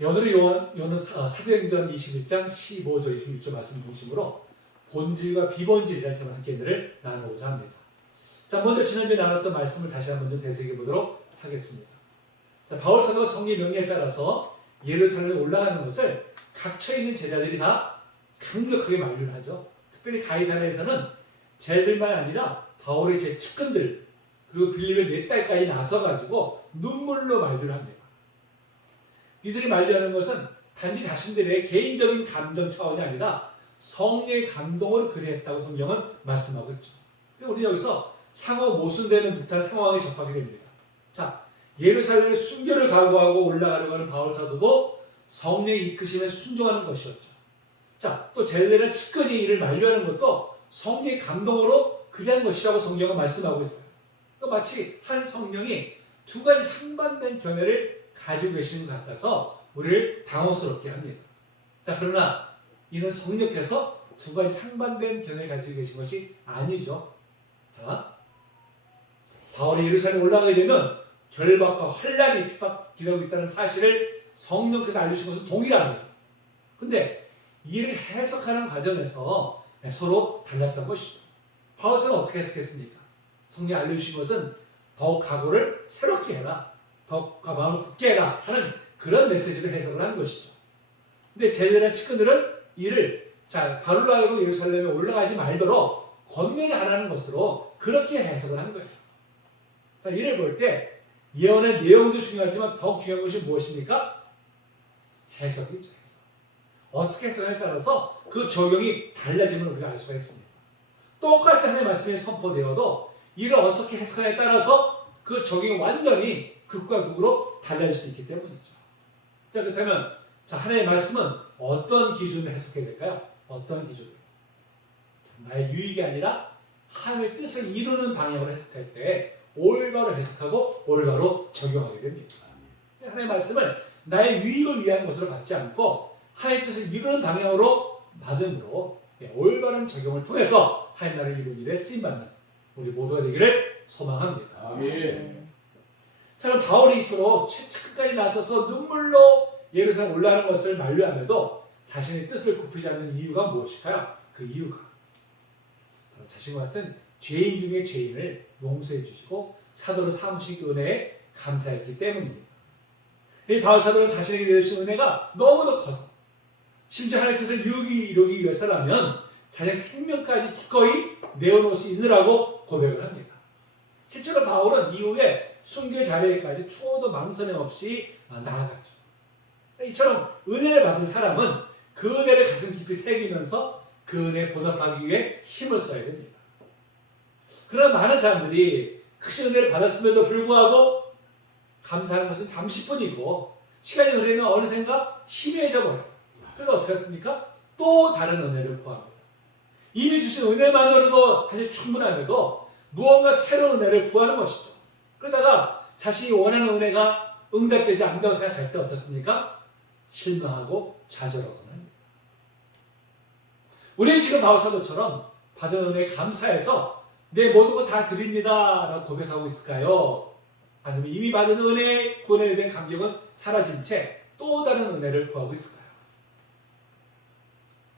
오늘은 요는 사도행전 21장 15절 26절 말씀 중심으로 본질과 비본질이라는 제목 함께를 나누고자 합니다. 자, 먼저 지난주에 나눴던 말씀을 다시 한번 좀 되새겨 보도록 하겠습니다. 자, 바울 사도가 성령의 명령에 따라서 예루살렘에 올라가는 것을 각처에 있는 제자들이 다 강력하게 만류를 하죠. 특별히 가이사랴에서는 제자들만 아니라 바울의 제 측근들 그리고 빌립의 4딸까지 나서가지고 눈물로 만류를 합니다. 이들이 만류하는 것은 단지 자신들의 개인적인 감정 차원이 아니라 성령의 감동을 그리했다고 성경은 말씀하고 있죠. 그리고 우리 여기서 상호 모순되는 듯한 상황에 접하게 됩니다. 자, 예루살렘의 순교를 각오하고 올라가려고 하는 바울 사도도 성령의 이끄심에 순종하는 것이었죠. 자, 또 제자들의 측근이 이를 만류하는 것도 성령의 감동으로 그리한 것이라고 성경은 말씀하고 있어요. 또 마치 한 성령이 두 가지 상반된 견해를 가지고 계시는 것 같아서 우리를 당혹스럽게 합니다. 자, 그러나 이는 성령께서 두 가지 상반된 견해를 가지고 계신 것이 아니죠. 자, 바울이 예루살렘에 올라가게 되면 결박과 환란이 기다리고 있다는 사실을 성령께서 알려주신 것은 동일합니다. 근데 이를 해석하는 과정에서 서로 달랐던 것이죠. 바울은 어떻게 해석했습니까? 성령이 알려주신 것은 더욱 각오를 새롭게 해라, 더욱 마음을 굳게 해라 하는 그런 메시지를 해석을 한 것이죠. 근데 제자들의 측근들은 이를 바울로 하여금 예루살렘에 올라가지 말도록 권면하라는 것으로 그렇게 해석을 한 거예요. 자, 이를 볼 때 예언의 내용도 중요하지만 더욱 중요한 것이 무엇입니까? 해석이죠. 해석. 어떻게 해석에 따라서 그 적용이 달라짐을 우리가 알 수가 있습니다. 똑같은 하나님의 말씀이 선포되어도 이를 어떻게 해석하냐에 따라서 그 적용이 완전히 극과 극으로 달라질 수 있기 때문이죠. 자, 그렇다면 하나님의 말씀은 어떤 기준으로 해석해야 될까요? 어떤 기준으로? 나의 유익이 아니라 하나님의 뜻을 이루는 방향으로 해석할 때 올바로 해석하고 올바로 적용하게 됩니다. 하나님의 말씀을 나의 유익을 위한 것으로 받지 않고 하나님의 뜻을 이루는 방향으로 받음으로 올바른 적용을 통해서 하나님 나라를 이루는 일에 쓰임받는 우리 모두가 되기를 소망합니다. 아멘. 자, 그럼 바울이 이토록 최측까지 나서서 눈물로 예루살렘 올라가는 것을 만류하면도 자신의 뜻을 굽히지 않는 이유가 무엇일까요? 그 이유가 자신과 같은 죄인 중에 죄인을 용서해 주시고 사도로 삼으신 그 은혜에 감사했기 때문입니다. 이 바울 사도는 자신에게 내려주신 은혜가 너무도 커서 심지어 하나님의 뜻을 이루기 위해서라면 자신의 생명까지 기꺼이 내어놓을 수 있느라고 고백을 합니다. 실제로 바울은 이후에 순교 자리에까지 추호도 망설임 없이 나아갔죠. 이처럼 은혜를 받은 사람은 그 은혜를 가슴 깊이 새기면서 그 은혜에 보답하기 위해 힘을 써야 됩니다. 그러나 많은 사람들이 크신 은혜를 받았음에도 불구하고 감사하는 것은 잠시뿐이고 시간이 흐르면 어느샌가 희미해져 버려요. 그래서 어떻게 했습니까? 또 다른 은혜를 구합니다. 이미 주신 은혜만으로도 사실 충분함에도 무언가 새로운 은혜를 구하는 것이죠. 그러다가 자신이 원하는 은혜가 응답되지 않는다고 생각할 때 어떻습니까? 실망하고 좌절하거나 합니다. 우리는 지금 바울 사도처럼 받은 은혜에 감사해서 내 모든 것 다 드립니다 라고 고백하고 있을까요? 아니면 이미 받은 은혜의 구원에 대한 감격은 사라진 채 또 다른 은혜를 구하고 있을까요?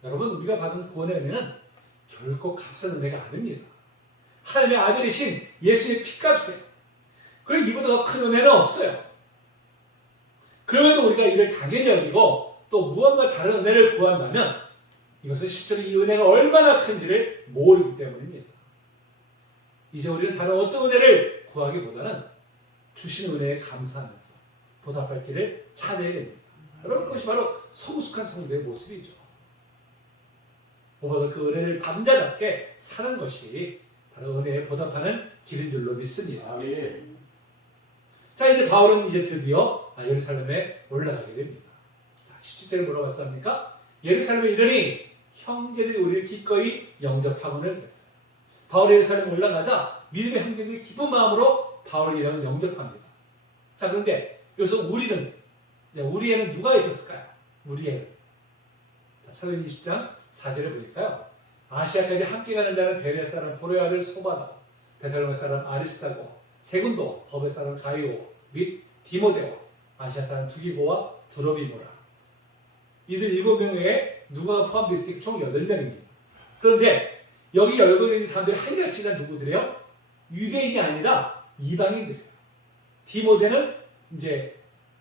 여러분, 우리가 받은 구원의 은혜는 결코 값싼 은혜가 아닙니다. 하나님의 아들이신 예수의 피값에 그리고 이보다 더 큰 은혜는 없어요. 그럼에도 우리가 이를 당연히 여기고 또 무언가 다른 은혜를 구한다면 이것은 실제로 이 은혜가 얼마나 큰지를 모르기 때문입니다. 이제 우리는 다른 어떤 은혜를 구하기보다는 주신 은혜에 감사하면서 보답할 길을 찾아야 됩니다. 여러분, 그것이 바로 성숙한 성도의 모습이죠. 무엇보다 그 은혜를 받은 자답게 사는 것이 바로 은혜에 보답하는 길인 줄로 믿습니다. 아멘. 자, 이제 바울은 이제 드디어 예루살렘에 올라가게 됩니다. 자, 17절에 뭐라고 했습니까? 예루살렘에 이르니 형제들이 우리를 기꺼이 영접하고는 그랬어요. 바울이 예루살렘에 올라가자 믿음의 형제들이 기쁜 마음으로 바울이라는 영접합니다. 자, 그런데 여기서 우리에는 누가 있었을까요? 우리에는. 자, 사도행 20장 4절에 보니까요. 아시아까지 함께 가는 자는 베레 사람 도레 아들 소바다, 데살로니가 사람 아리스타고, 세군도, 더베 사람 가이오 및 디모데오, 아시아 사람 두기고와 두로비모라. 이들 7명 외에 누가가 포함되어 있으니까 총 8명입니다. 그런데 여기 10명의 사람들이 한결같이 다 누구들이에요? 유대인이 아니라 이방인들이에요. 디모데는 이제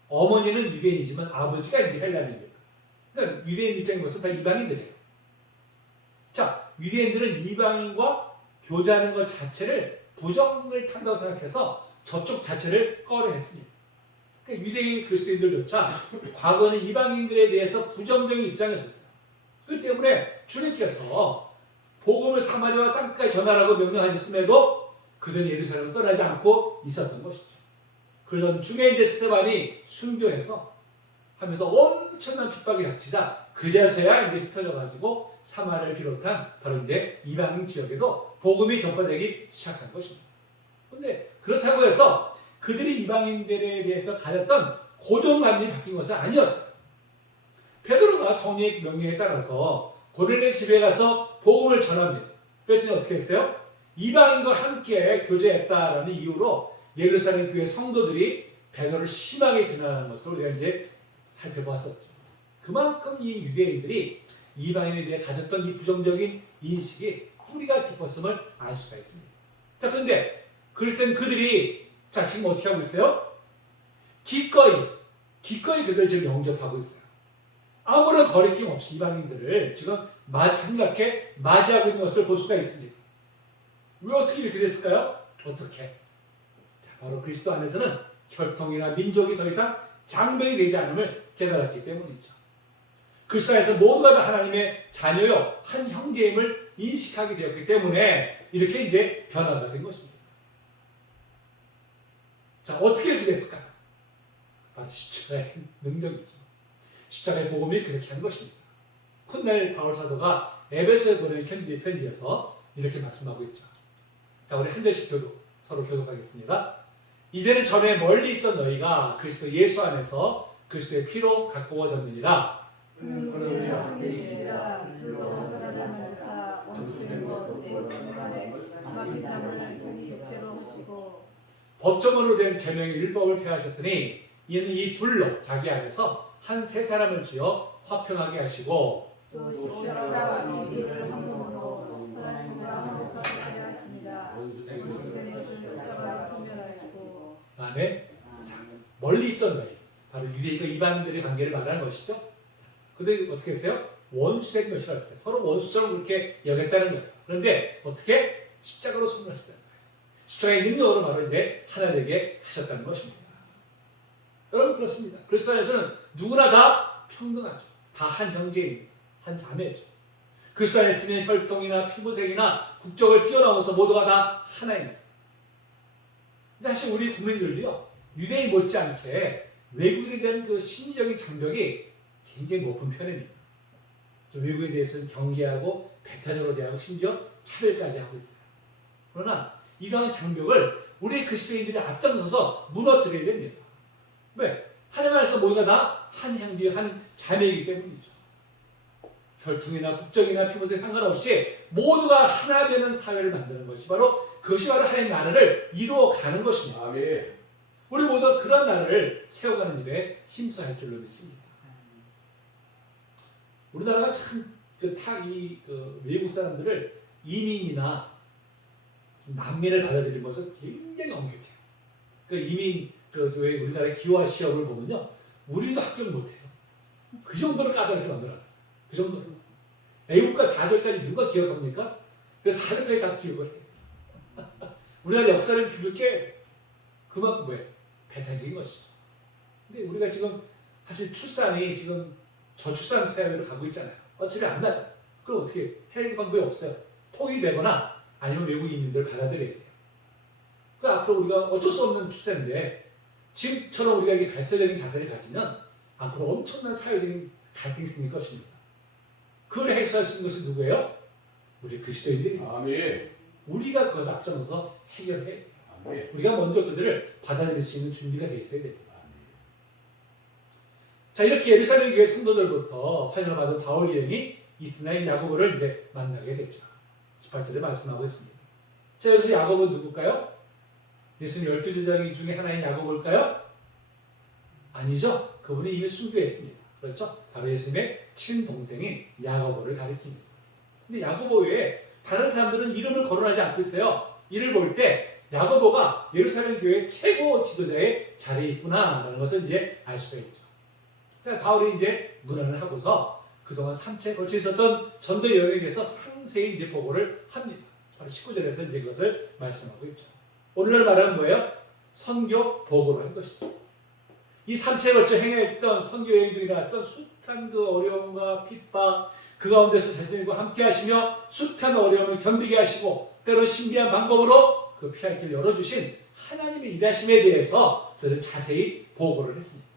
어머니는 유대인이지만 아버지가 이제 헬라인입니다. 그러니까 유대인 입장에서 다 이방인들이에요. 자, 유대인들은 이방인과 교제하는 것 자체를 부정을 탄다고 생각해서 저쪽 자체를 꺼려했습니다. 그러니까 유대인 그리스도인들조차 과거는 이방인들에 대해서 부정적인 입장이었어요. 그렇기 때문에 주님께서 복음을 사마리아와 땅까지 전하라고 명령하셨음에도 그들은 예루살렘을 떠나지 않고 있었던 것이죠. 그런 중에 이제 스데반이 순교해서 하면서 엄청난 핍박이 닥치자 그제서야 이제 흩어져가지고 사마리아를 비롯한 바로 이제 이방인 지역에도 복음이 전파되기 시작한 것입니다. 그런데 그렇다고 해서 그들이 이방인들에 대해서 가졌던 고정관념이 바뀐 것은 아니었어요. 베드로가 성령의 명령에 따라서 고넬의 집에 가서 복음을 전합니다. 그랬더니 어떻게 했어요? 이방인과 함께 교제했다라는 이유로 예루살렘 교회 성도들이 베드로를 심하게 비난하는 것을 우리가 이제 살펴봤었죠. 그만큼 이 유대인들이 이방인에 대해 가졌던 이 부정적인 인식이 우리가 깊었음을 알 수가 있습니다. 자, 그런데 그럴 땐 그들이 자, 지금 어떻게 하고 있어요? 기꺼이 그들 지금 영접하고 있어요. 아무런 거리낌 없이 이방인들을 지금 한갑게 맞이하고 있는 것을 볼 수가 있습니다. 왜 어떻게 이렇게 됐을까요? 어떻게? 자, 바로 그리스도 안에서는 혈통이나 민족이 더 이상 장벽이 되지 않음을 깨달았기 때문이죠. 그리스도 안에서 모두가 다 하나님의 자녀요, 한 형제임을 인식하게 되었기 때문에 이렇게 이제 변화가 된 것입니다. 자, 어떻게 이렇게 됐을까요? 바로 십자가의 능력이죠. 십자가의 복음이 그렇게 한 것입니다. 훗날 바울 사도가 에베소에 보낸 편지에서 이렇게 말씀하고 있죠. 자, 우리 한 절씩 서로 교독하겠습니다. 이제는 전에 멀리 있던 너희가 그리스도 예수 안에서 그리스도의 피로 가까워졌느니라. 법정으로 된 계명의 율법을 폐하셨으니 이는 이 둘로 자기 안에서 한 세 사람을 지어 화평하게 하시고 또 십자가와 너희를 한 몸으로 하나님과 화평하게 하시니라. 원수된 것을 십자가로 소멸하시고. 아멘. 자, 멀리 있던 너희, 바로 유대인과 이방인들의 관계를 말하는 것이죠. 근데 어떻게 했어요? 원수된 것이라고 했어요. 서로 원수처럼 그렇게 여겼다는 거예요. 그런데 어떻게? 십자가로 소멸하셨다는 거예요. 십자가의 능력으로 바로 이제 하나 되게 하셨다는 것입니다. 여러분 그렇습니다. 그리스도 안에서는 누구나 다 평등하죠. 다 한 형제입니다. 한 자매죠. 그리스도 안에 있으면 혈통이나 피부색이나 국적을 뛰어넘어서 모두가 다 하나입니다. 근데 사실 우리 국민들도요, 유대인 못지않게 외국인에 대한 그 심리적인 장벽이 굉장히 높은 편입니다. 외국에 대해서는 경계하고 배타적으로 대하고 심지어 차별까지 하고 있어요. 그러나 이러한 장벽을 우리 그리스도인들이 앞장서서 무너뜨려야 됩니다. 왜? 하나님 안에서 모두가 다 한 형제, 한 자매이기 때문이죠. 혈통이나 국적이나 피부색 상관없이 모두가 하나 되는 사회를 만드는 것이 바로 그것이 바로 하나님의 나라를 이루어가는 것입니다. 아멘. 우리 모두 그런 나라를 세워가는 일에 힘써야 할 줄로 믿습니다. 우리나라가 참 외국 사람들을 이민이나 난민을 받아들이는 것은 굉장히 엄격해요. 그 이민 우리나라의 기화 시험을 보면요, 우리도 합격 못해요. 그 정도로 까다롭게 만들어놨어요. 그 정도로. 애국가 4절까지 누가 기억합니까? 그래서 4절까지 다 기억을 해요. 우리나라 역사를 줄일 게 그만큼 뭐예요? 배타적인 것이죠. 근데 우리가 지금 사실 출산이 지금 저출산 사회로 가고 있잖아요. 어차피 안 나잖아요. 그럼 어떻게 해야 방법이 없어요. 통일되거나 아니면 외국 이민들을 받아들여야 돼요. 그 앞으로 우리가 어쩔 수 없는 추세인데 지금처럼 우리가 이렇게 발표적인 자세를 가지면 앞으로 엄청난 사회적인 갈등이 생길 것입니다. 그걸 해결할 수 있는 것이 누구예요? 우리 그리스도인들입니다. 아멘. 우리가 그것을 앞장서서 해결해야 돼요. 아멘. 우리가 먼저 그들을 받아들일 수 있는 준비가 되어 있어야 됩니다. 자, 이렇게 예루살렘 교회 성도들부터 환영을 받은 바울 일행이 이스라엘 야고보를 이제 만나게 되죠. 18절에 말씀하고 있습니다. 자, 여기서 야고보는 누굴까요? 예수님 12제자 중에 하나인 야고보일까요? 아니죠. 그분이 이미 순교했습니다. 그렇죠? 바로 예수님의 친동생인 야고보를 가리킵니다. 근데 야고보 외에 다른 사람들은 이름을 거론하지 않고 있어요. 이를 볼 때 야고보가 예루살렘 교회 최고 지도자의 자리에 있구나라는 것을 이제 알 수가 있죠. 자, 바울이 이제 문안을 하고서 그동안 3차에 걸쳐 있었던 전도 여행에 대해서 상세히 이제 보고를 합니다. 바로 19절에서 이제 그것을 말씀하고 있죠. 오늘날 말하는 뭐예요? 선교 보고를 한 것이죠. 이 3차에 걸쳐 행했던 선교 여행 중에 나왔던 숱한 그 어려움과 핍박, 그 가운데서 자신들과 함께 하시며 숱한 어려움을 견디게 하시고 때로 신비한 방법으로 그 피할 길을 열어주신 하나님의 일하심에 대해서 저는 자세히 보고를 했습니다.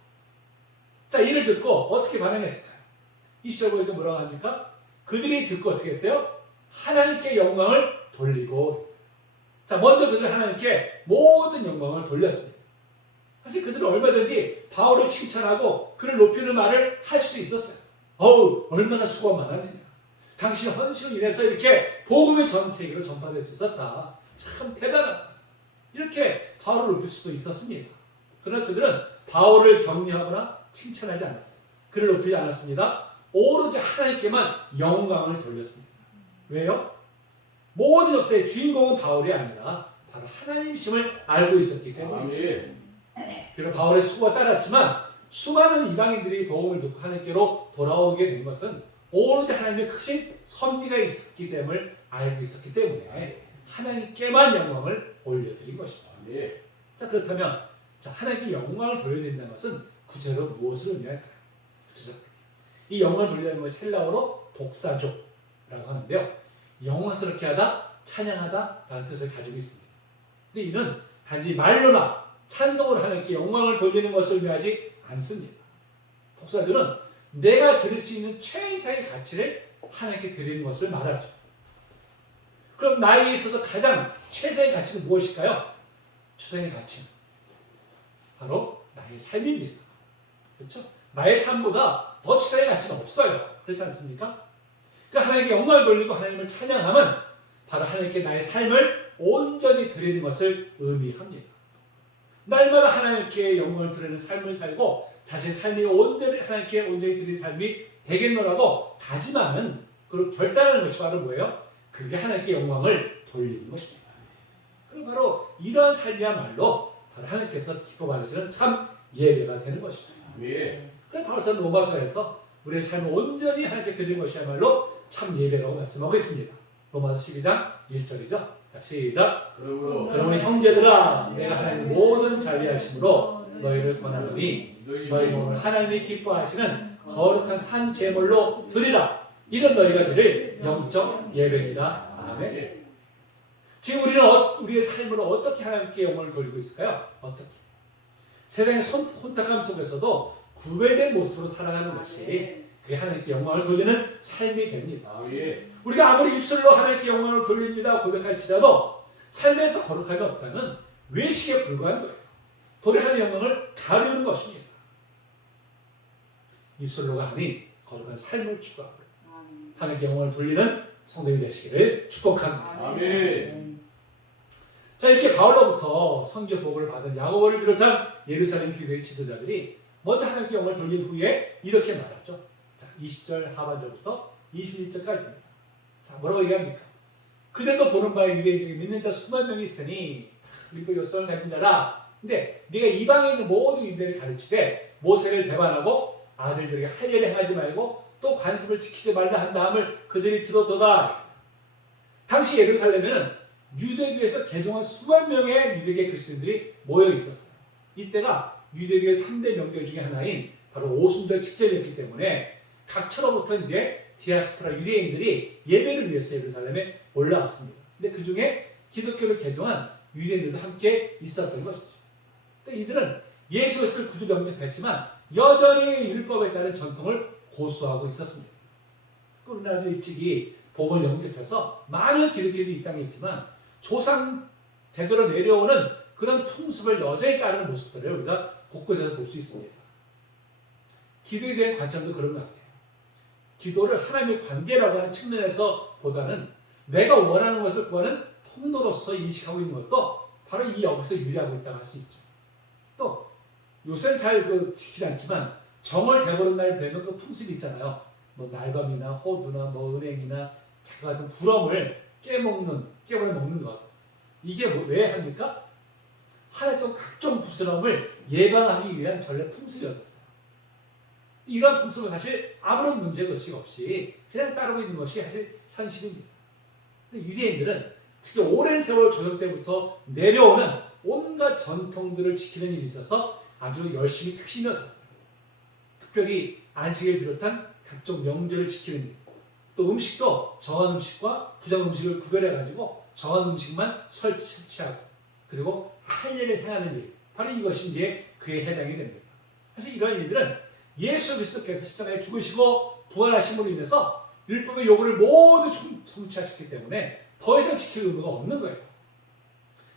자, 이를 듣고 어떻게 반응했을까요? 20절 보니까 뭐라고 합니까? 그들이 듣고 어떻게 했어요? 하나님께 영광을 돌리고 했어요. 자, 먼저 그들은 하나님께 모든 영광을 돌렸습니다. 사실 그들은 얼마든지 바울을 칭찬하고 그를 높이는 말을 할 수 있었어요. 어우, 얼마나 수고가 많았느냐. 당신 헌신을 인해서 이렇게 복음이 전 세계로 전파될 수 있었다. 참 대단하다. 이렇게 바울을 높일 수도 있었습니다. 그러나 그들은 바울을 격려하거나 칭찬하지 않았어요. 그를 높이지 않았습니다. 오로지 하나님께만 영광을 돌렸습니다. 왜요? 모든 역사의 주인공은 바울이 아니라 바로 하나님이심을 알고 있었기 때문이죠. 비록 바울의 수고가 따랐지만 수많은 이방인들이 복음을 듣고 하나님께로 돌아오게 된 것은 오로지 하나님의 크신 섭리가 있었기 때문에 알고 있었기 때문에 하나님께만 영광을 올려드린 것이죠. 자, 그렇다면 하나님께 영광을 돌려드린다는 것은 구체로 무엇을 의미할까요? 구체적으로 이 영광을 돌리는 것이 헬라어로 독사조라고 하는데요. 영광스럽게 하다, 찬양하다 라는 뜻을 가지고 있습니다. 근데 이는 단지 말로나 찬송으로 하나님께 영광을 돌리는 것을 의미하지 않습니다. 독사조는 내가 드릴 수 있는 최이상의 가치를 하나님께 드리는 것을 말하죠. 그럼 나에게 있어서 가장 최상의 가치는 무엇일까요? 최상의 가치는 바로 나의 삶입니다. 그렇죠? 나의 삶보다 더 최상의 가치는 없어요. 그렇지 않습니까? 그러니까 하나님께 영광을 돌리고 하나님을 찬양하면 바로 하나님께 나의 삶을 온전히 드리는 것을 의미합니다. 날마다 하나님께 영광을 드리는 삶을 살고 자신의 삶이 온전히 하나님께 온전히 드리는 삶이 되겠노라고 다짐하는 그리고 결단하는 것이 바로 뭐예요? 그게 하나님께 영광을 돌리는 것입니다. 그리고 바로 이러한 삶이야말로 바로 하나님께서 기뻐 받으시는 참 예배가 되는 것입니다. 그래서 바로 로마서에서 우리의 삶을 온전히 하나님께 드리는 것이야말로 참 예배라고 말씀하고 있습니다. 로마서 12장 1절이죠. 자, 시작. 그러므로 형제들아, 내가 하나님 모든 자비하심으로 너희를 권하노니 너희 몸을 하나님이 기뻐하시는 거룩한 산 제물로 드리라. 이런 너희가 드릴 영적 예배니라. 아멘. 지금 우리는 우리의 삶으로 어떻게 하나님께 영광을 돌리고 있을까요? 어떻게? 세상의 혼탁함 속에서도 구별된 모습으로 살아가는 것이 그게 하나님께 영광을 돌리는 삶이 됩니다. 우리가 아무리 입술로 하나님께 영광을 돌립니다 고백할지라도 삶에서 거룩함이 없다면 외식에 불과한 거예요. 도리 하나님의 영광을 가르는 것입니다. 입술로가 아닌 거룩한 삶을 추구하고 하나님께 영광을 돌리는 성도이 되시기를 축복합니다. 아멘. 자, 이렇게 바울로부터 선교 보고를 받은 야고보를 비롯한 예루살렘 교회의 지도자들이 먼저 하나님께 영광을 돌린 후에 이렇게 말하죠. 자, 20절 하반절부터 21절까지입니다. 자, 뭐라고 얘기합니까? 그대도 보는 바에 유대인 중에 믿는 자 수만 명이 있으니 그리고 요성을 가진 자라. 근데 네가 이방에 있는 모든 유대인을 가르치되 모세를 배반하고 아들들에게 할례를 행하지 말고 또 관습을 지키지 말라 한 다음을 그들이 들었도다. 당시 예루살렘에는 유대교에서 개종한 수만 명의 유대계 그리스도인들이 모여 있었어요. 이때가 유대교의 3대 명절 중에 하나인 바로 오순절 직전이었기 때문에 각처로부터 이제 디아스포라 유대인들이 예배를 위해서 예루살렘에 올라왔습니다. 근데 그 중에 기독교를 개종한 유대인들도 함께 있었던 것이죠. 이들은 예수 그리스도를 구주 영접했지만 여전히 율법에 따른 전통을 고수하고 있었습니다. 우리나라도 일찍이 복음을 영접해서 많은 기독교인이 이 땅에 있지만 조상 대대로 내려오는 그런 풍습을 여전히 따르는 모습들을 우리가 곳곳에서 볼 수 있습니다. 기도에 대한 관점도 그런 것 같아요. 기도를 하나님의 관계라고 하는 측면에서 보다는 내가 원하는 것을 구하는 통로로서 인식하고 있는 것도 바로 이 여기서 유리하고 있다고 할 수 있죠. 또 요새는 잘 지키지 않지만 정월 대보름 날 되면 그 풍습이 있잖아요. 뭐 날밤이나 호두나 뭐 은행이나 자꾸 같은 부럼을 깨물어 먹는 것. 이게 왜 합니까? 한 해 동안 각종 부스럼을 예방하기 위한 전래 풍습이었어요. 이러한 풍습은 사실 아무런 문제의식 없이 그냥 따르고 있는 것이 사실 현실입니다. 근데 유대인들은 특히 오랜 세월 조선 때부터 내려오는 온갖 전통들을 지키는 일이 있어서 아주 열심히 특심이었었어요. 특별히 안식을 비롯한 각종 명절을 지키는 일, 또 음식도 정한 음식과 부정 음식을 구별해가지고 정한 음식만 설치하고 그리고 할 일을 행하는 일, 바로 이것이 이제 그에 해당이 됩니다. 사실 이런 일들은 예수 그리스도께서 십자가에 죽으시고 부활하심으로 인해서 율법의 요구를 모두 성취하셨기 때문에 더 이상 지킬 의무가 없는 거예요.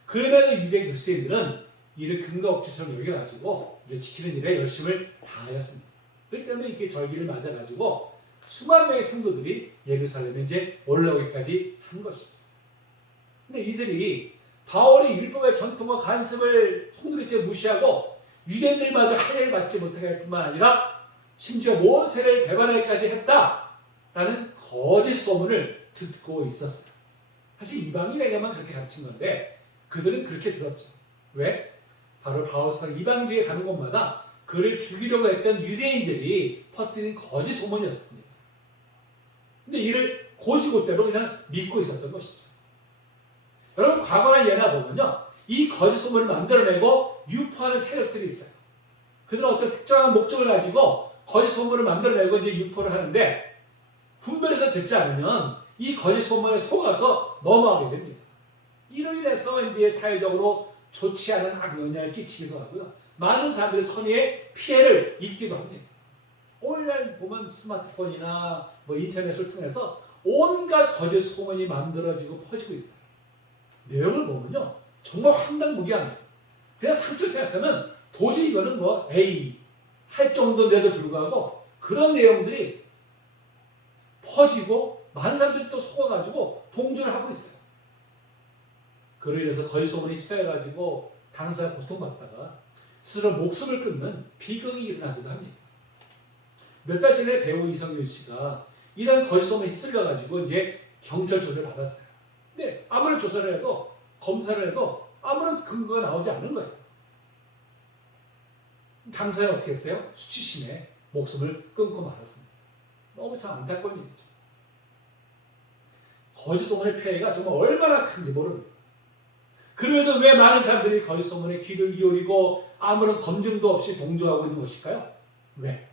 그럼에도 유대 그리스도인들은 이를 근거 억지처럼 여겨가지고 이를 지키는 일에 열심을 다하였습니다. 그렇기 때문에 이렇게 절기를 맞아가지고 수만 명의 성도들이 예루살렘에 이제 올라오기까지 한 것이죠. 근데 이들이 바울이 율법의 전통과 간섭을 송두리째 무시하고 유대인들마저 할례를 받지 못하게 할 뿐만 아니라 심지어 모세를 배반하기까지 했다라는 거짓 소문을 듣고 있었어요. 사실 이방인에게만 그렇게 가르친 건데 그들은 그렇게 들었죠. 왜? 바로 바울사가 이방지에 가는 곳마다 그를 죽이려고 했던 유대인들이 퍼뜨린 거짓 소문이었습니다. 근데 이를 고지고대로 그냥 믿고 있었던 것이죠. 여러분 과거나 예나 보면요, 이 거짓 소문을 만들어내고 유포하는 세력들이 있어요. 그들은 어떤 특정한 목적을 가지고 거짓 소문을 만들어내고 이제 유포를 하는데 분별해서 듣지 않으면 이 거짓 소문에 속아서 넘어가게 됩니다. 이로 인해서 이제 사회적으로 좋지 않은 악영향을 끼치기도 하고요. 많은 사람들의 선의에 피해를 입기도 합니다. 오늘날 보면 스마트폰이나 뭐 인터넷을 통해서 온갖 거짓 소문이 만들어지고 퍼지고 있어요. 내용을 보면요, 정말 황당무계합니다. 그냥 상투 생각하면 도저히 이거는 뭐 에이 할 정도인데도 불구하고 그런 내용들이 퍼지고 많은 사람들이 또 속아가지고 동조를 하고 있어요. 그로 인해서 거짓 소문에 휩싸여가지고 당사가 고통받다가 스스로 목숨을 끊는 비극이 일어나기도 합니다. 몇 달 전에 배우 이성윤 씨가 이런 거짓 소문에 휩쓸려가지고 이제 경찰 조사를 받았어요. 근데 아무리 조사를 해도 검사를 해도 아무런 근거가 나오지 않는 거예요. 당사자가 어떻게 했어요? 수치심에 목숨을 끊고 말았습니다. 너무 참 안타까운 일이죠. 거짓 소문의 폐해가 정말 얼마나 큰지 모릅니다. 그럼에도 왜 많은 사람들이 거짓 소문에 귀를 기울이고 아무런 검증도 없이 동조하고 있는 것일까요? 왜?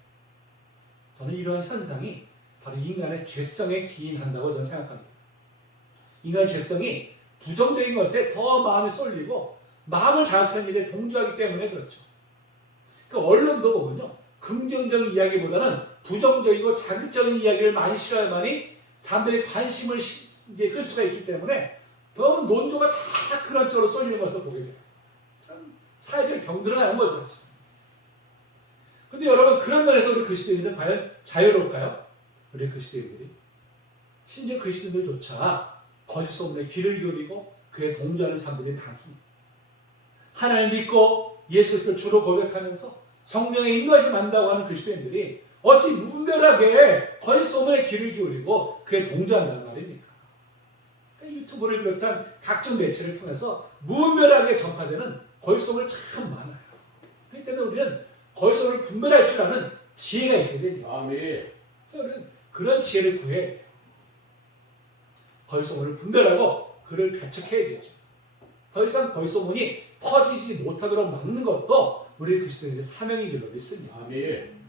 저는 이런 현상이 바로 인간의 죄성에 기인한다고 저는 생각합니다. 인간의 죄성이 부정적인 것에 더 마음이 쏠리고 마음을 자극하는 일에 동조하기 때문에 그렇죠. 그러니까 언론도 보면요, 긍정적인 이야기보다는 부정적이고 자극적인 이야기를 많이 실어야만이 사람들의 관심을 이제 끌 수가 있기 때문에 너무 논조가 다 그런 쪽으로 쏠리는 것을 보게 돼요. 참 사회적 병들어가는 거죠. 근데 여러분, 그런 면에서 우리 그리스도인들은 과연 자유로울까요? 우리 그리스도인들이 심지어 그리스도인들조차 거짓 소문에 귀를 기울이고 그에 동조하는 사람들이 많습니다. 하나님 믿고 예수 그리스도를 주로 고백하면서 성령의 인도하심을 만다고 하는 그리스도인들이 어찌 무분별하게 거짓 소문에 귀를 기울이고 그에 동조한다는 말입니까? 유튜브를 비롯한 각종 매체를 통해서 무분별하게 전파되는 거짓 소문이 참 많아요. 그렇기 때문에 우리는 거짓 소문을 분별할 줄 아는 지혜가 있어야 됩니다. 아멘. 그래서 우리는 그런 지혜를 구해야 돼요. 거짓 소문을 분별하고 그를 배척해야 되죠. 더 이상 거짓 소문이 퍼지지 못하도록 막는 것도 우리 그리스도인의 사명인 줄로 믿습니다. 아멘.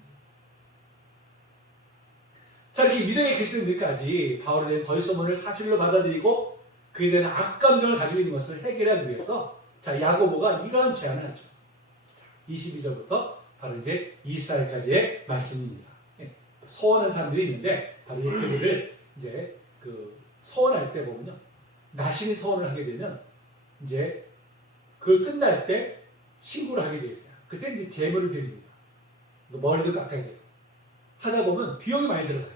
자, 이렇게 유대의 그리스도인들까지 바울에 대한 거짓 소문을 사실로 받아들이고 그에 대한 악감정을 가지고 있는 것을 해결하기 위해서 자, 야고보가 이러한 제안을 하죠. 자, 22절부터 바로 이제 24절까지의 말씀입니다. 서원하는 사람들이 있는데 바로 이 그들을 이제 그 서원할 때 보면요, 나신이 서원을 하게 되면 이제 그걸 끝날 때 신고를 하게 돼 있어요. 그때 이제 제물을 드립니다. 머리도 깎아야 되고 하다 보면 비용이 많이 들어가요.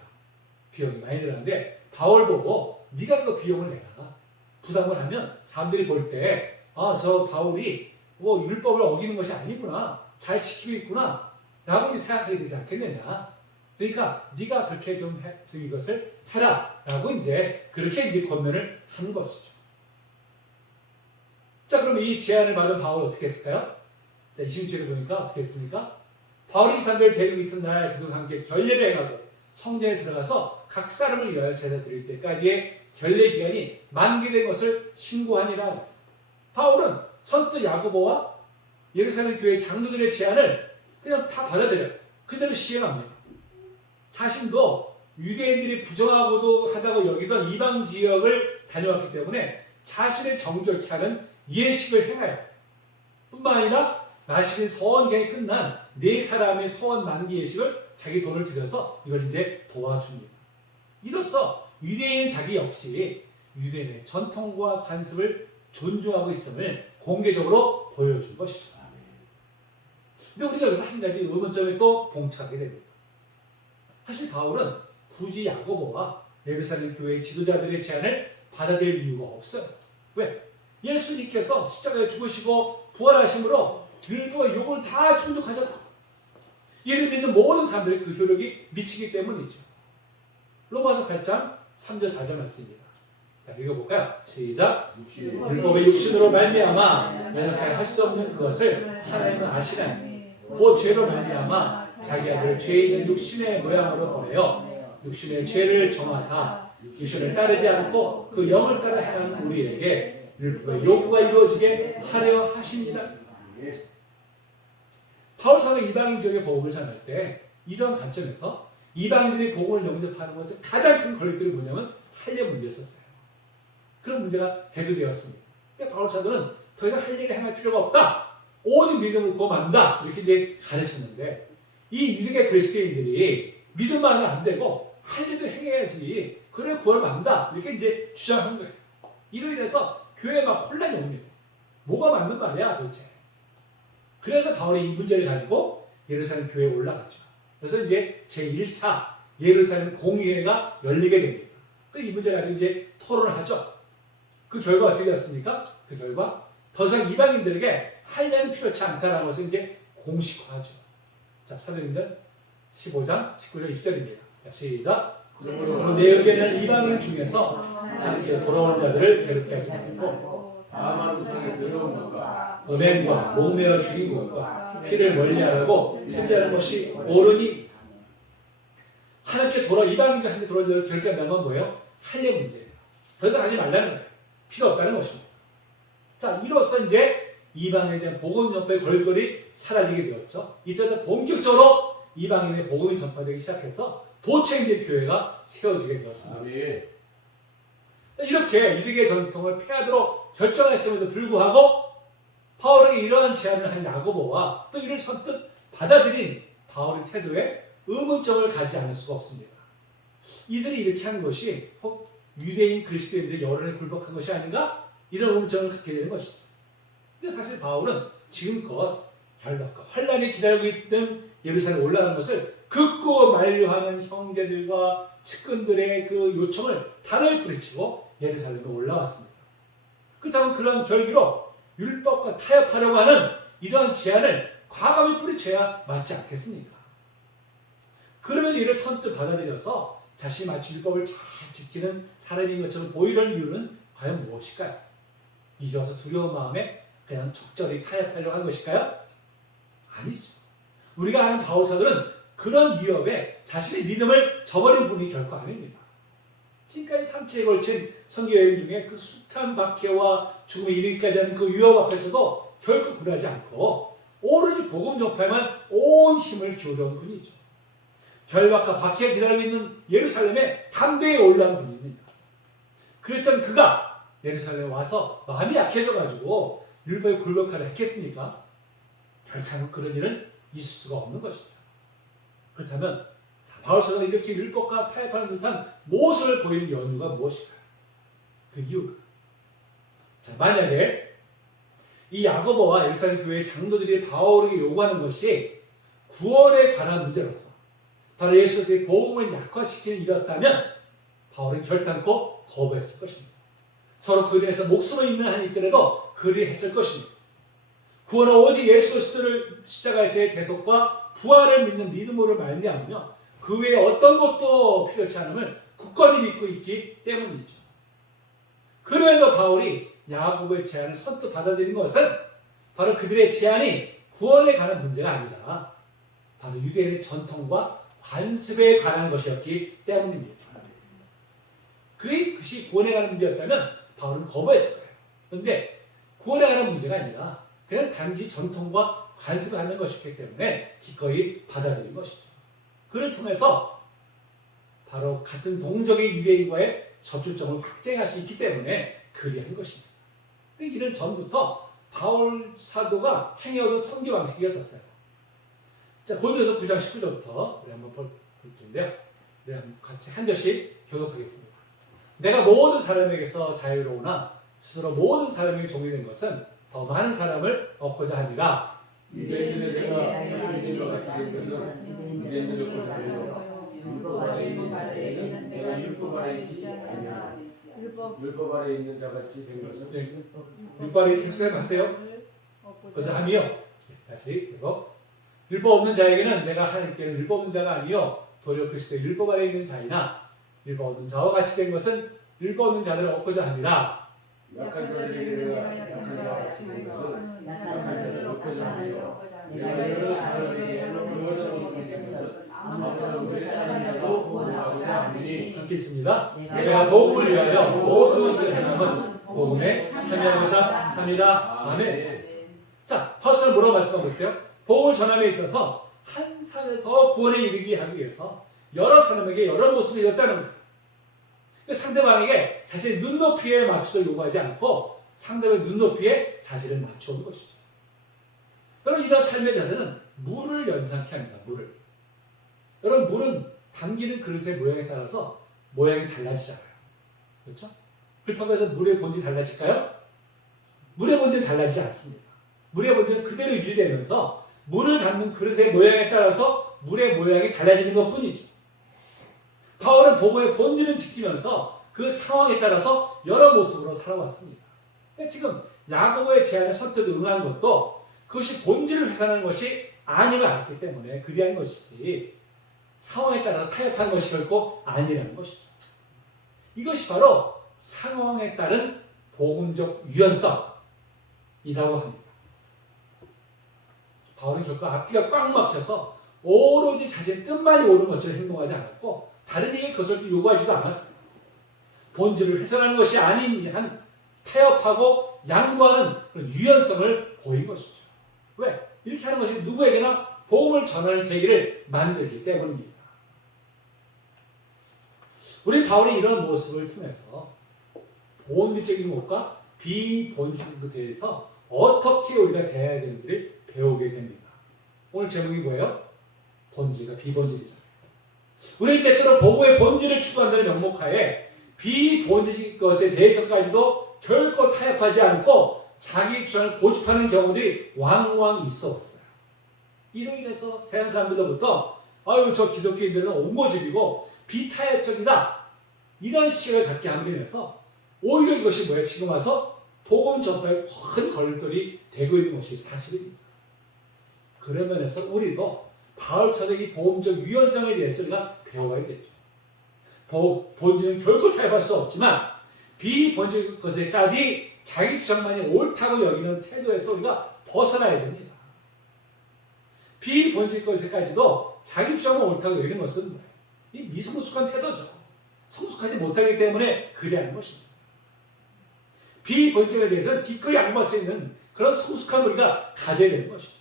비용이 많이 들어가는데 바울 보고 네가 그 비용을 내라. 부담을 하면 사람들이 볼 때 아, 저 바울이 뭐 율법을 어기는 것이 아니구나. 잘 지키고 있구나 라고 생각하게 되지 않겠느냐. 그러니까 네가 그렇게 좀 이것을 해라 라고 이제 그렇게 이제 권면을 한 것이죠. 자, 그럼 이 제안을 받은 바울이 어떻게 했을까요? 자, 26절에 보니까 어떻게 했습니까? 바울이 이 사람들을 데리고 이튿날 그들과 함께 결례를 행하고 성전에 들어가서 각 사람을 위하여 제사 드릴 때까지의 결례 기간이 만기된 것을 신고하니라. 바울은 선뜻 야고보와 예루살렘 교회 장로들의 제안을 그냥 다 받아들여요. 그대로 시행합니다. 자신도 유대인들이 부정하고도 하다고 여기던 이방 지역을 다녀왔기 때문에 자신을 정결케 하는 예식을 행하여 뿐만 아니라 마시는 서원경이 끝난 네 사람의 서원 만기 예식을 자기 돈을 들여서 이걸 이제 도와줍니다. 이로써 유대인 자기 역시 유대인의 전통과 관습을 존중하고 있음을 공개적으로 보여준 것이죠. 근데 우리가 여기서 한 가지 의문점에 또 봉착하게 됩니다. 사실 바울은 굳이 야고보와 예루살렘 교회의 지도자들의 제안을 받아들일 이유가 없어요. 왜? 예수님께서 십자가에 죽으시고 부활하심으로 율법과 율법을 다 충족하셨어요. 이를 믿는 모든 사람들이 그 효력이 미치기 때문이죠. 로마서 8장 3절 4절 말씀입니다. 자, 읽어볼까요? 시작. 율법의 육신으로 말미암아 연약하게 할 수 없는 그것을 하나님은 아시나니 그 죄로 말미암아 자기 아들을 죄 있는 육신의 모양으로 보내어 육신의 죄를 정하사 육신을 따르지 않고 그 영을 따라 행하는 우리에게 율법의 요구가 이루어지게 하려 하십니다. 바울 사도가 이방인 지역의 복음을 전할 때 이러한 관점에서 이방인들이 복음을 영접하는 것의 가장 큰 걸림돌이 뭐냐면 할례 문제였었어요. 그런 문제가 해결되었습니다. 그러니까 바울 사도는 더 이상 할례를 행할 필요가 없다. 오직 믿음을 구원한다. 이렇게 이제 가르쳤는데 이 유대계 그리스도인들이 믿음만 하면 안 되고 할례도 행해야지. 그래 구원을 받는다. 이렇게 이제 주장한 거예요. 이로 인해서 교회에 막 혼란이 옵니다. 뭐가 맞는 말이야 도대체. 그래서 바울이 이 문제를 가지고 예루살렘 교회에 올라갔죠. 그래서 이제 제1차 예루살렘 공의회가 열리게 됩니다. 이 문제를 가지고 이제 토론을 하죠. 그 결과가 어떻게 되었습니까? 그 결과 더 이상 이방인들에게 할례는 필요치 않다는 것을 이제 공식화하죠. 자, 사도행전 15장 19절 20절입니다. 자, 시작. 그러므로 내 의견에는 이방인 중에서 하나님께 돌아온 자들을 괴롭게 하지 말고 다만 우상에 들어온 것과 음행과 목매어 죽인 것과 피를 멀리하라고 편지하는 것이 옳으니 하나님께 이방인과 하나님께 돌아온 자들을 괴롭게 한다는 건 뭐예요? 할례 문제예요. 더 이상 하지 말라는 거예요. 필요 없다는 것입니다. 자, 이로써 이제 이방인에 대한 복음 전파의 걸거리 사라지게 되었죠. 이때부터 본격적으로 이방인의 복음이 전파되기 시작해서 도처에 이제 교회가 세워지게 되었습니다. 아멘. 이렇게 유대계 전통을 폐하도록 결정했음에도 불구하고 바울에게 이러한 제안을 한 야고보와 또 이를 선뜻 받아들인 바울의 태도에 의문점을 가지 않을 수가 없습니다. 이들이 이렇게 한 것이 혹 유대인 그리스도인들의 여론에 굴복한 것이 아닌가? 이런 의문점을 갖게 되는 것이죠. 근데 사실 바울은 지금껏 결박과 환란이 기다리고 있는 예루살렘에 올라가는 것을 극구 만류하는 형제들과 측근들의 그 요청을 단호히 뿌리치고 예루살렘에 올라왔습니다. 그렇다면 그런 결기로 율법과 타협하려고 하는 이러한 제안을 과감히 뿌리쳐야 맞지 않겠습니까? 그러면 이를 선뜻 받아들여서 자신이 마치 율법을 잘 지키는 사람인 것처럼 보이려는 이유는 과연 무엇일까요? 이제 와서 두려운 마음에 그냥 적절히 타협하려고 하는 것일까요? 아니죠. 우리가 아는 바울 사도는 그런 위협에 자신의 믿음을 저버린 분이 결코 아닙니다. 지금까지 3차에 걸친 선교 여행 중에 그 숱한 박해와 죽음에 이르기까지 하는 그 위협 앞에서도 결코 굴하지 않고 오로지 복음 전파에만 온 힘을 기울여온 분이죠. 결박과 박해가 기다리고 있는 예루살렘에 담대히 올라온 분입니다. 그랬던 그가 예루살렘에 와서 마음이 약해져가지고 율법에 굴복하려 했겠습니까? 결코 그런 일은 있을 수가 없는 것이죠. 그렇다면 바울 사도가 이렇게 율법과 타협하는 듯한 모습을 보이는 연유가 무엇일까요? 그 이유가 만약에 이 야고보와 예루살렘 교회의 장로들이 바울에게 요구하는 것이 구원에 관한 문제로서 바로 예수 그리스도의 복음을 약화시키는 일이었다면 바울은 결단코 거부했을 것입니다. 서로 그에 대해서 목숨을 잃는 한이 있더라도 그리했을 것입니다. 구원은 오직 예수 그리스도를 십자가에서의 대속과 부활을 믿는 믿음으로 말미암으며 그 외에 어떤 것도 필요치 않음을 굳건히 믿고 있기 때문이죠. 그럼에도 바울이 야고보의 제안을 선뜻 받아들인 것은 바로 그들의 제안이 구원에 관한 문제가 아니라 바로 유대인의 전통과 관습에 관한 것이었기 때문입니다. 그것이 구원에 관한 문제였다면 바울은 거부했을 거예요. 그런데 구원에 관한 문제가 아니라 그냥 단지 전통과 관습을 하는 것이기 때문에 기꺼이 받아들인 것이죠. 그를 통해서 바로 같은 동족의 유대인과의 접촉점을 확장할 수 있기 때문에 그리한 것입니다. 근데 이는 전부터 바울 사도가 행해오던 선교 방식이었어요. 자, 고린도서 9장 19절부터 우리 한번 볼 텐데요. 네, 한번 같이 한 절씩 교독하겠습니다. 내가 모든 사람에게서 자유로우나 스스로 모든 사람에게 종이 된 것은 더 많은 사람을 얻고자 함이라. 유대인들의 내가 유대인과 같이 된 것은 유대인들을 얻고자 하려 율법 아래 있는 자에게는 내가 율법 아래 있지 아니하나 율법 아래 있는 자같이 된 것은 네. 율법을 계속해 봤어요. 얻고자 함이요. 네, 다시 계속. 율법 없는 자에게는 내가 하나님께는 율법 없는 자가 아니요 도리어 그리스도의 율법 아래 있는 자이나 율법 없는 자와 같이 된 것은 율법 없는 자들을 얻고자 함이라. 약한 자들에게 내가 약한 자와 같이 된 것은 약한 자들을 얻고자 하며 내가 여러 사람에게 모든 것을 된 것은 아무것도 우리 사람이라도 구원하고자 함이니. 함께 있습니다. 내가 복음을 위하여 모든 것을 행함은 복음에 참여하고자 함이라. 아멘. 자, 파울은 뭐라고 말씀하고 있어요? 복음을 전함에 있어서 한 사람을 더 구원에 이르게 하기 위해서 여러 사람에게 여러 모습이 있었다는 거예요. 상대방에게 자신의 눈높이에 맞추도록 요구하지 않고 상대방의 눈높이에 자신을 맞추는 것이죠. 여러분, 이런 삶의 자세는 물을 연상케 합니다. 물을. 여러분, 물은 담기는 그릇의 모양에 따라서 모양이 달라지잖아요. 그렇죠? 그렇다고 해서 물의 본질이 달라질까요? 물의 본질은 달라지지 않습니다. 물의 본질은 그대로 유지되면서 물을 담는 그릇의 모양에 따라서 물의 모양이 달라지는 것뿐이죠. 바울은 복음의 본질을 지키면서 그 상황에 따라서 여러 모습으로 살아왔습니다. 지금 야고보의 제안에 선뜻 응한 것도 그것이 본질을 훼손하는 것이 아님을 알기 때문에 그리한 것이지 상황에 따라서 타협하는 것이 결코 아니라는 것이죠. 이것이 바로 상황에 따른 복음적 유연성이라고 합니다. 바울은 결코 앞뒤가 꽉 막혀서 오로지 자신의 뜻만이 옳은 것처럼 행동하지 않았고 다른 이에게 그것을 요구하지도 않았습니다. 본질을 훼손하는 것이 아닌 한 타협하고 양보하는 그런 유연성을 보인 것이죠. 왜? 이렇게 하는 것이 누구에게나 복음을 전하는 계기를 만들기 때문입니다. 우리 바울이 이런 모습을 통해서 본질적인 것과 비본질적인 것에 대해서 어떻게 우리가 대해야 되는지를 배우게 됩니다. 오늘 제목이 뭐예요? 본질과 비본질이잖아요. 우리는 때때로 복음의 본질을 추구한다는 명목하에 비본질적인 것에 대해서까지도 결코 타협하지 않고 자기 주장을 고집하는 경우들이 왕왕 있어 왔어요. 이로 인해서 세상 사람들로부터 아유 저 기독교인들은 옹고집이고 비타협적이다 이런 시각을 갖게 함으로 인해서 오히려 이것이 뭐예요? 지금 와서 복음 전파에 큰 걸림돌이 되고 있는 것이 사실입니다. 그런 면에서 우리도 바울 사도의 이 복음적 유연성에 대해서 우리가 배워야 되죠. 본질은 결코 타협할 수 없지만 비본질 것에까지 자기 주장만이 옳다고 여기는 태도에서 우리가 벗어나야 됩니다. 비본질 것에까지도 자기 주장만 옳다고 여기는 것은 이 미성숙한 태도죠. 성숙하지 못하기 때문에 그래야 하는 것입니다. 비본질에 대해서는 기꺼이 양보할 수 있는 그런 성숙한 우리가 가져야 되는 것이죠.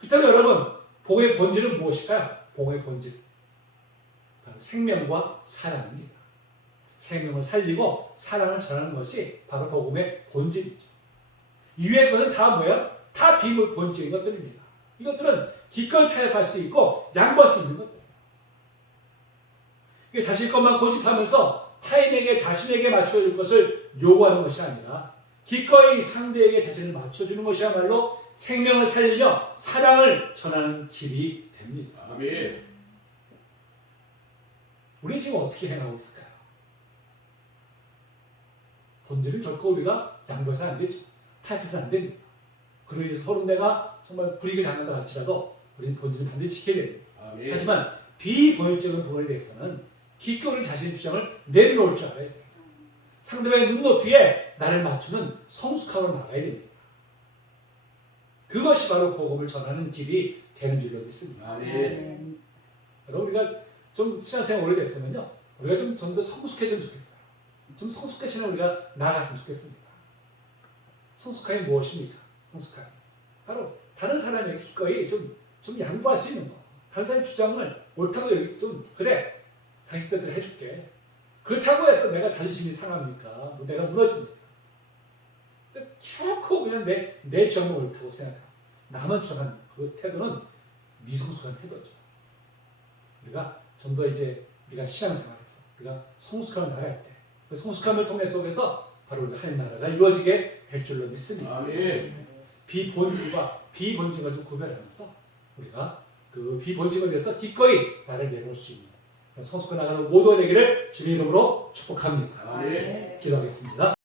그렇다면 여러분, 복음의 본질은 무엇일까요? 복음의 본질. 바로 생명과 사랑입니다. 생명을 살리고 사랑을 전하는 것이 바로 복음의 본질이죠. 이외의 것은 다 뭐예요? 다 비본질인 것들입니다. 이것들은 기꺼이 타협할 수 있고 양보할 수 있는 것들이에요. 자신 것만 고집하면서 타인에게 자신에게 맞춰줄 것을 요구하는 것이 아니라 기꺼이 상대에게 자신을 맞춰주는 것이야말로 생명을 살리며 사랑을 전하는 길이 됩니다. 아멘. 우리 지금 어떻게 행하고 있을까요? 본질은 결코 우리가 양보해서 안 되죠. 타협해서 안 됩니다. 그로 인해서 서로 내가 정말 불이익을 당한다 할지라도 우리는 본질을 반드시 지켜야 됩니다. 아멘. 하지만 비본질적인 부분에 대해서는 기꺼이 자신의 주장을 내려놓을 줄 알아야 돼요. 상대방의 눈높이에 나를 맞추는 성숙함을 나가야 됩니다. 그것이 바로 복음을 전하는 길이 되는 줄로 믿습니다. 아멘. 여러분 우리가 좀 신앙생활 오래됐으면요, 우리가 좀 더 성숙해지면 좋겠어요. 좀 성숙한 신앙 우리가 나아갔으면 좋겠습니다. 성숙함이 무엇입니까? 성숙함 바로 다른 사람에게 기꺼이 좀 양보할 수 있는 거. 다른 사람의 주장을 옳다고 여기 좀 그래 당신 뜻대로 해줄게. 그렇다고 해서 내가 자존심이 상합니까? 뭐 내가 무너집니까? 결코 그냥 내 주장은 옳다고 생각하고 나만 주장하는 그 태도는 미성숙한 태도죠. 우리가 좀 더 이제 우리가 신앙생활에서 우리가 성숙함을 나갈 때 그 성숙함을 통해 속에서 바로 우리가 하나님 나라가 이루어지게 될 줄로 믿습니다. 아멘. 비본질과 비본질과 좀 구별하면서 우리가 그 비본질에 대해서 기꺼이 나를 내놓을 수 있는 성숙해 나가는 모두가 되기를 주님의 이름으로 축복합니다. 아멘. 기도하겠습니다.